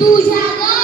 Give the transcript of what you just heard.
तुझ्या